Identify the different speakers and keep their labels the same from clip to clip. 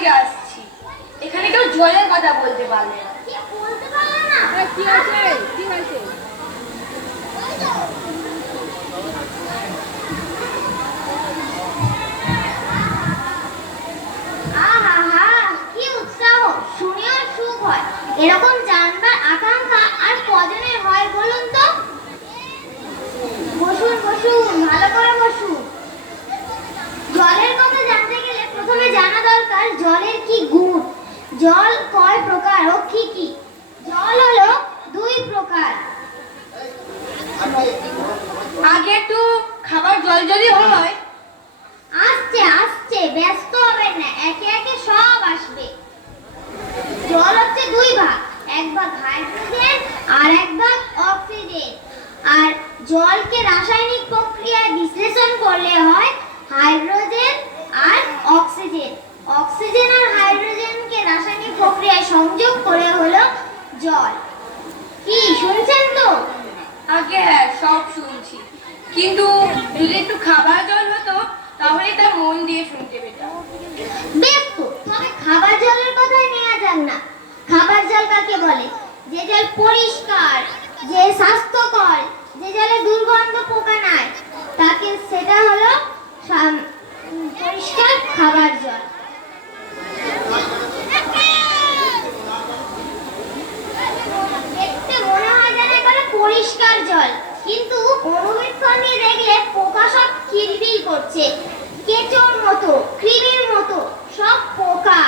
Speaker 1: থেকে আসছি। এখানে কেউ জলের কথা বলতে পারলে না।
Speaker 2: কি বলতে পারলে না
Speaker 3: এ, কি আছে কি হয়েছে?
Speaker 2: আহা হা কি উৎসাহ। শুনেও সুখ হয়। এরকম জানবার জানা দরকার জলের কি গুণ? জল কয় প্রকার ও কি কি? জল হলো দুই প্রকার।
Speaker 1: আগে একটু খাবার জল জলই হয়।
Speaker 2: আসছে আসছে ব্যস্ত হবেন না একে একে সব আসবে। জল হচ্ছে দুই ভাগ এক ভাগ হাইড্রোজেন আর এক ভাগ অক্সিজেন। আর জলকে রাসায়নিক প্রক্রিয়ায় বিশ্লেষণ করলে হয় হাইড্রোজেন আর অক্সিজেন অক্সিজেন আর হাইড্রোজেনকে প্রক্রিয়ায় সংযোগ করে হলো জল। কি শুনছেন তো?
Speaker 1: আগে হ্যাঁ সব শুনছি। কিন্তু যদি একটু খাবার জল হতো তাহলে তার মন দিয়ে শুনতে পেতাম।
Speaker 2: বেশ তো তবে খাবার জলের কথাই নেওয়া যাক না। খাবার জল কাকে বলে? যে জল পরিষ্কার যে স্বাস্থ্যকর যে জলে দুর্গন্ধ পোকা নাই তাকে সেটা হলো পরিষ্কার খাবার জল দেখতে মনে হয় যেন একেবারে পরিষ্কার জল। কিন্তু অনুবীক্ষণ দিয়ে দেখলে পোকা সব কিলবিল করছে। কেঁচোর মতো, কৃমির মতো, সব পোকা।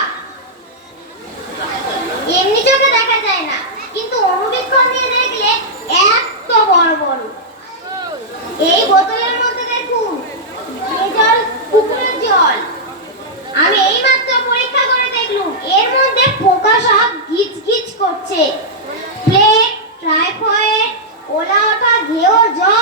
Speaker 2: এমনি চোখে দেখা যায় না, কিন্তু অনুবীক্ষণ দিয়ে দেখলে এত বড় বড়। এই বোতলের মধ্যে দেখুন এই জল, পুকুরের জল। আমি এইমাত্র পরীক্ষা করে দেখলুম, এর মধ্যে পোকা সব গিজ গিজ করছে। ওলা ওঠা ঘেও জল